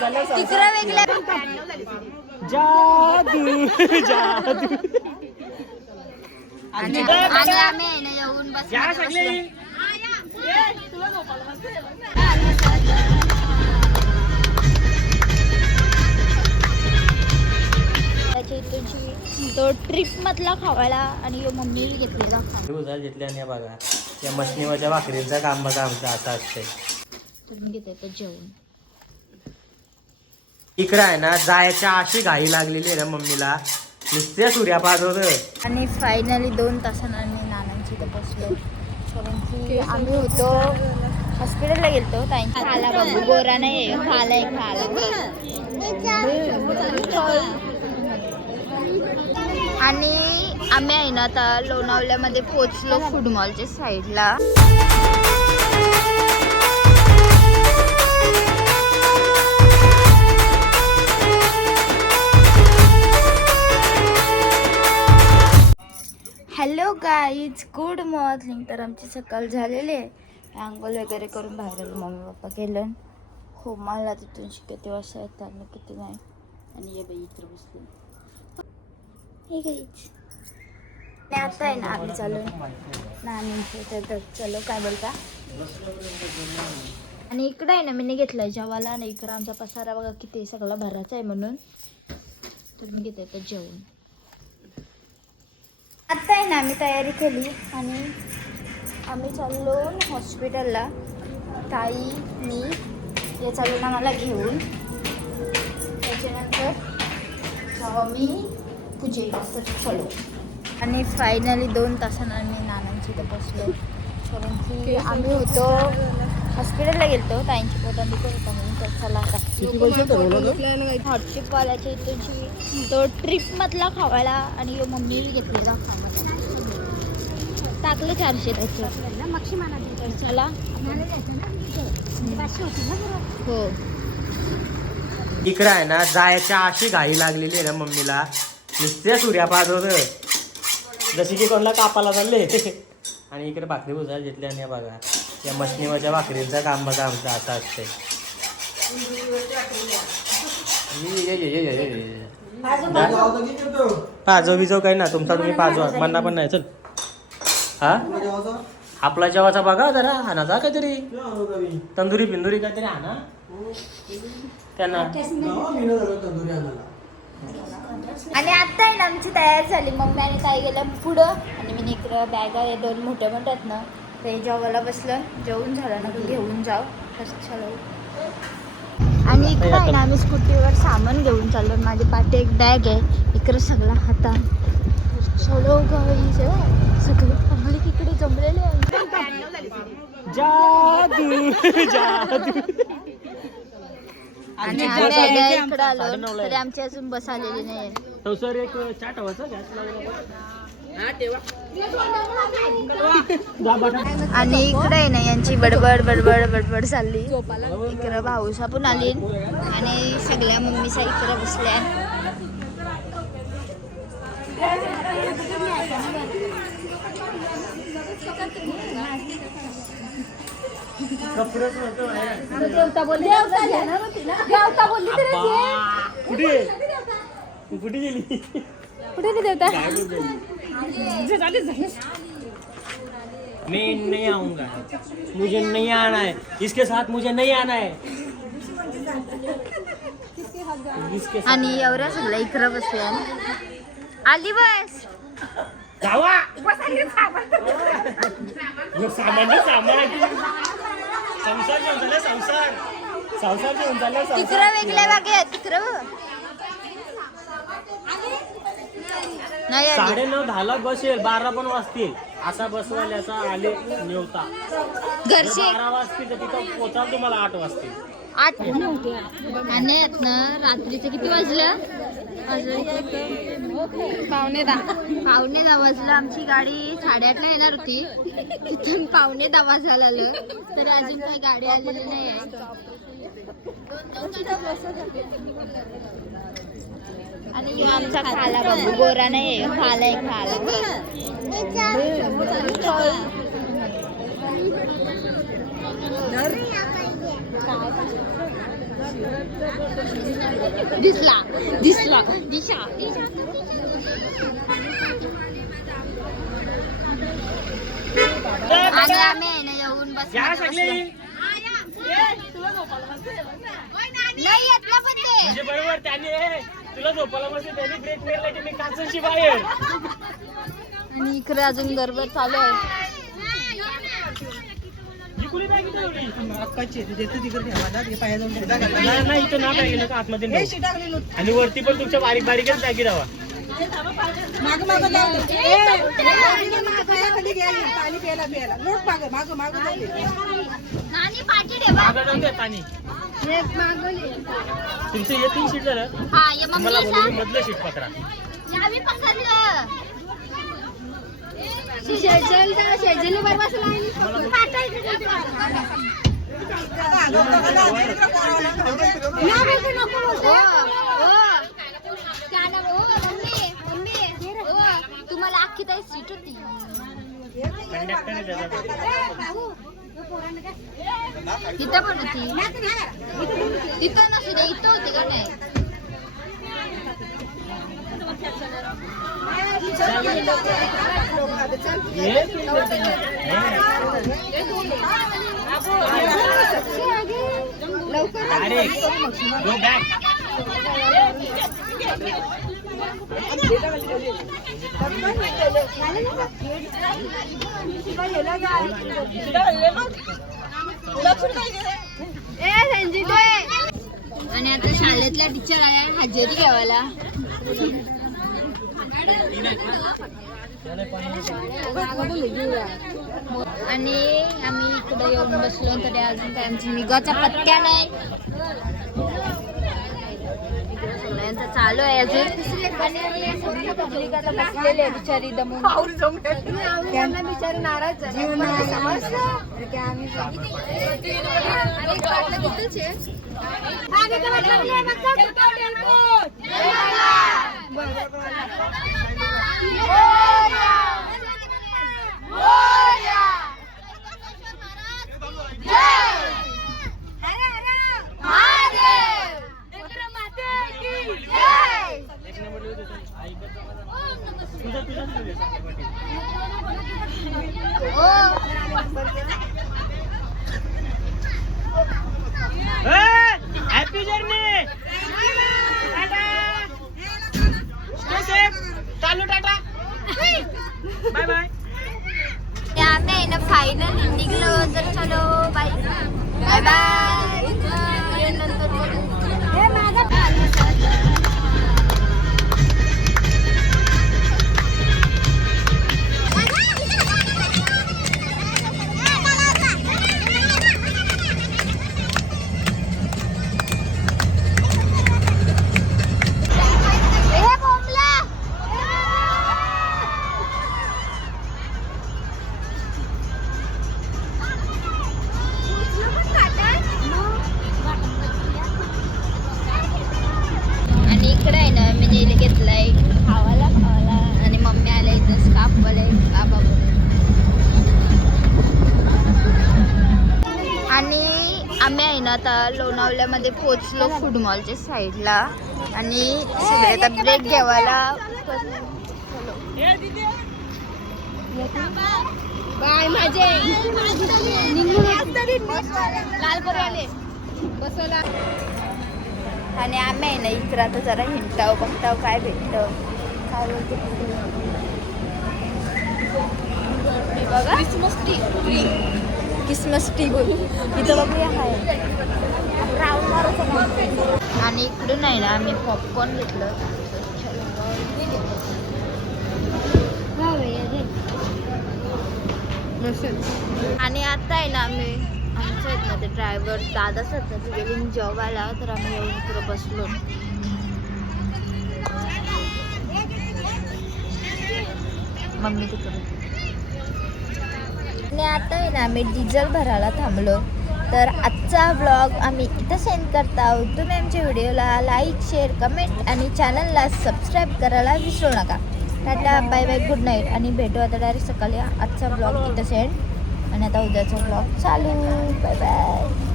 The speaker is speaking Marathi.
तिकडं वेगळ्या जादू जादू. आणि आणि आम्ही आहे ना येऊन तो ट्रिप मधला खावायला आणि मम्मी घेतलेला. खायला उजाळ घेतले आणि या बघा या मशनीवरच्या भाकरींचा काम बघा आमचं असं असते तर मी घेते जेवण. इकडं आहे ना जायच्या अशी घाई लागलेली आहे ना मम्मीला. नुसत्या सूर्या पाहत आणि फायनली दोन तासानं आम्ही नानांची बसलो कारण की आम्ही होतो हॉस्पिटलला गेलतो त्यांची खाला बाबू. गोरा नाही खाला आहे खाला. आणि आम्ही आहे ना आता लोणावल्यामध्ये पोचलो फूड मॉलच्या साईडला गाईज गुड मॉर्निंग तर आमची सकाळ झालेली आहे. आंघोळ वगैरे करून बाहेर आलो. मम्मी पप्पा गेलं. हो मला तिथून किती वाजता येतात ना किती नाही. आणि ये बाई इकडे बसले. हे गाईज आता आहे ना आम्ही चालू नाही तर चलो काय बोलता? आणि इकडं आहे ना मी घेतलाय जेवायला. आणि इकडं आमचा पसारा बघा किती सगळा भरायचा आहे म्हणून. तर मी घेते तर जेवण. आत्ता आहे ना आम्ही तयारी केली आणि आम्ही चाललो हॉस्पिटलला. ताई मी हे चाललो ना मला घेऊन. त्याच्यानंतर मी पूजेला चालू. आणि फायनली दोन तासानं आम्ही नानांची इथं बसलो. कारण की आम्ही होतो हॉस्पिटलला गेलतो ताईंची पोटांनी होता म्हणून. चला आता. तो ट्रिपमधला खावायला आणि मम्मी घेतलेला खावा टाकलं चारशे त्याचे चला. हो. इकडं आहे ना जायच्या अशी घाई लागलेली आहे ना मम्मीला. नुसत्या सूर्या पाहत जशी की कोणाला कापाला चालले. आणि इकडे भाकरी उजाळ घेतली आणि या बघा. या मशनीवरच्या भाकरींचा काम बघा आमचं असं असते पाजो बिजो काही ना तुमचा तुम्ही पाजवा. मन्ना पण नाही चल. हा? आपला जेवाचा बघा जरा हाना जा काहीतरी. तंदुरी बिंदुरी काहीतरी हाना त्यांना. आणि आता आहे ना आमची तयार झाली. मम्मी आणि काय गेलं पुढं. आणि मी इकडं बॅग आहे दोन मोठे म्हणतात ना. ते जेवायला बसलं. जेवून झालं ना तू घेऊन जाऊ. तसं आणि इकडं आहे ना आम्ही स्कूटीवर सामान घेऊन चाललो माझी पाठी एक बॅग आहे. इकडं सगळा हाता गाईज सगळे पब्लिक इकडे जमलेले आहे. जादू जादू. आणि आम्ही इकडं आलो. तरी आमची अजून बस आलेली नाही तो सर एक चाट आणि इकडे आहे ना यांची बडबड बडबड बडबड चालली. इकडं भाऊसा पण आली. आणि सगळ्या मम्मीसा इकडं बसल्या. कुठे? तू कुठे गेली? कुठे ते देवता? मैं नहीं आऊंगा। मुझे नहीं आना है। इसके साथ मुझे नहीं आना है। इसके साथ आणि एवढ्या सगळ्या इकडं बसल्या आली बस. जावा! जो सामान ना सामान. संसार घेऊन झाला संसार. संसार घेऊन झाला तिकडं वेगळ्या बागे तिकडं नाही आली. साडे नऊ दहाला बस येईल बारा पण वाजतील. असा बसवाल्याचा आले नेवता घरचे बारा वाजतील तर तिथं पोचाल तुम्हाला आठ वाजतील. आठ आणि ना रात्रीचं किती वाजलं? पावणे दहा. पावणे दहा वाजलं. आमची गाडी साडेआठला येणार होती. तिथून पावणे दहा वाजायला आलं तरी अजून काही गाडी आलेली नाही आहे. आमचा खाला बाबू गोरा नाही खाला आहे खाला दिसला दिसला दिशा. आणि आम्ही येऊन बस या सगळे. नाही येत ना पण ते. म्हणजे बरोबर त्याने तुला झोपायला बसेल त्याने ब्रेक मारला की मी काचाशी बाहेर आणि इकडे अजून गरबड चालू आहे. कुणी बॅग इथं ठेवली? नाही नाही इथं ना बॅग आहे, नका आतमध्ये ठेवू. आणि वरती पण तुमच्या बारीक बारीकच बॅगी राहा नानी पाठी ठेवा मागं जाऊन दे पाणी. तुमचं हे तीन सीट झालं? हा मला बोलू मधलं सीट पकडा. यावी पकडलं. शेजल तुम्हाला अख्खी ताई सीट होती कंडक्टर तिथं पण होती. तिथं नसू दे इथं होती का नाही? बॅक आणि आता शाळेतल्या टीचर आहे हजेरी घ्यावाला आणि आम्ही इकडे येऊन बसलो तरी अजून काय आमची निगाचा पत्त्या नाही. सगळ्यांचं चालू आहे अजून बसलेले बिचारी दमून त्यांना बिचारी नाराज झाली. मला समजलं की आम्ही आणि वाटलं तिथंच आहे. हॅपी जर्नी चालू टाटा. बाय बाय आम्ही ना फायनल निघलो. तर चलो बाय बाय बाय नंतर आम्ही आहे ना आता लोणावल्यामध्ये पोचलो फूड मॉलच्या साईडला आणि सगळे आता ब्रेक घ्यावाला बाय माझे. बसवला. आणि आम्ही आहे ना इकडं आता जरा हिंडताव बघताव काय भेटतं. काय बोलते? बघा. क्रिसमस ट्री बोल इथं बघूया हाय आणि इकडून आहे ना आम्ही पॉपकॉर्न घेतलं. आणि आता आहे ना आम्ही आमचं आहेत ना ते ड्रायव्हर दादा सध्या जॉब आला तर आम्ही येऊन इकडं बसलो. मम्मी तिकडे आणि आता आहे ना आम्ही डिझेल भरायला थांबलो. तर आजचा ब्लॉग आम्ही इथं सेंड करत आहोत. तुम्ही आमच्या व्हिडिओला लाईक शेअर कमेंट आणि चॅनलला सबस्क्राईब करायला विसरू नका. Tata bye bye good night आणि भेटू आता डायरेक्ट सकाळी. आजचा ब्लॉग इथं सेंड आणि आता उद्याचा ब्लॉग चालू. Bye bye